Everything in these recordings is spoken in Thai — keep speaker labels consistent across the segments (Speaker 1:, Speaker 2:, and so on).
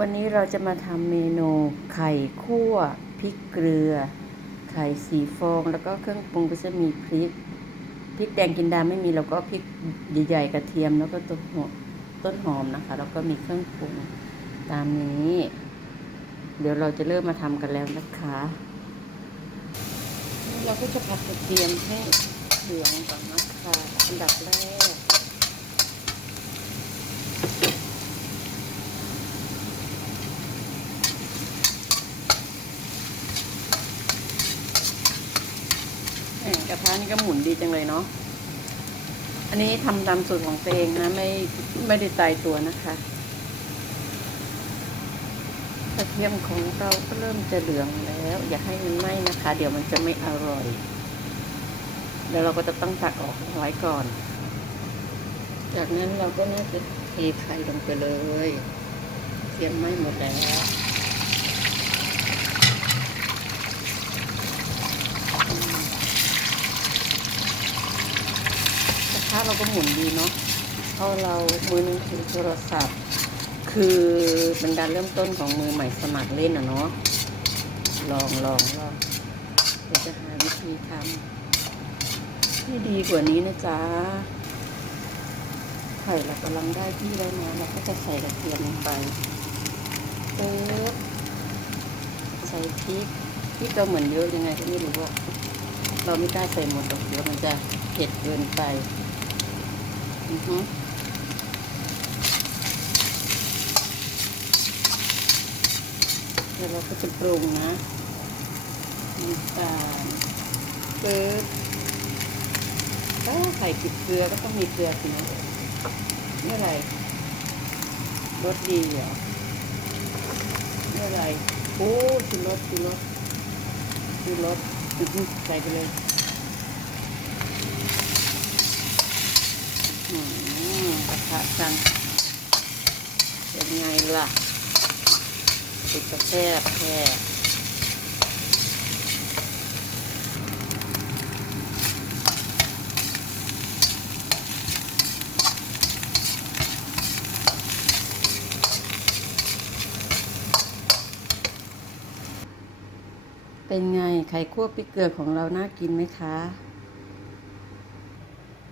Speaker 1: วันนี้เราจะมาทำเมนูไข่คั่วพริกเกลือ ไข่สีฟองแล้วก็เครื่องปรุงก็จะมีพริกพริกแดงกินดาไม่มีเราก็พริกใหญ่ๆกระเทียมแล้วก็ต้นหอมต้นหอมนะคะ แล้วก็มีเครื่องปรุงตามนี้ เดี๋ยวเราจะเริ่มมาทำกันแล้วนะคะเราก็จะผัดกระเทียมให้เหลืองก่อนนะคะอันดับแรก แหม กระทะนี่ก็หมุนดีจังเลยเนาะ อันนี้ทำตามสูตรของตัวเองนะ ไม่ไม่ได้ตายตัวนะคะกระเทียมของเราก็เริ่มจะเหลืองแล้ว อย่าให้มันไหม้นะคะ เดี๋ยวมันจะไม่อร่อยเดี๋ยวเราก็จะต้องตักออกไว้ก่อน จากนั้นเราก็น่าจะเทไข่ลงไปเลยเทียมไหม้หมดแล้ว กระทะ เราก็หมุนดีเนาะเพราะเรามือหนึงถือโทรศัพท์ คือเป็นการเริ่มต้นของมือใหม่สมัครเล่นอะเนาะลองลองลองเดี๋ยวจะหาวิธีทำที่ดีกว่านี้นะจ๊ะไข่เรากำลังได้ที่แล้วนะเราก็จะใส่กระเทียมลงไปปึ๊บใส่พริกพริกเราเหมือนเยอะยังไงก็ไม่รู้ว่าเราไม่กล้าใส่หมดหรอกเดี๋ยวมันจะเผ็ดเกินไป อือฮึเดี๋ยวเราก็จะปรุงนะน้ำตาลปึ๊บก็ไข่ติดเกลือก็ต้องมีเกลือสินะเมื่อไรรสดีเหรอเมื่อไรโอ้ชูรสชูรสชูรสใส่ไปเลย อืมก ระทะจังเป็นไงล่ะติดกระแทกแค่เป็นไงไข่คั่วพริกเกลือของเราน่ากินไหมคะ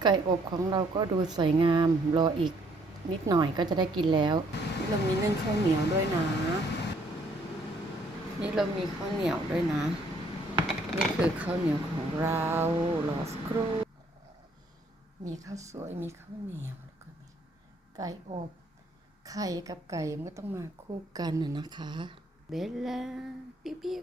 Speaker 1: ไก่อบของเราก็ดูสวยงาม รออีกนิดหน่อยก็จะได้กินแล้ว เรามีนึ่งข้าวเหนียวด้วยนะ นี่เรามีข้าวเหนียวด้วยนะ นี่คือข้าวเหนียวของเรารอสกครูมีข้าวสวยมีข้าวเหนียวแล้วก็มีไก่อบไข่กับไก่มันก็ต้องมาคู่กันนะนะคะ เบลล่าปิ้วปิ้ว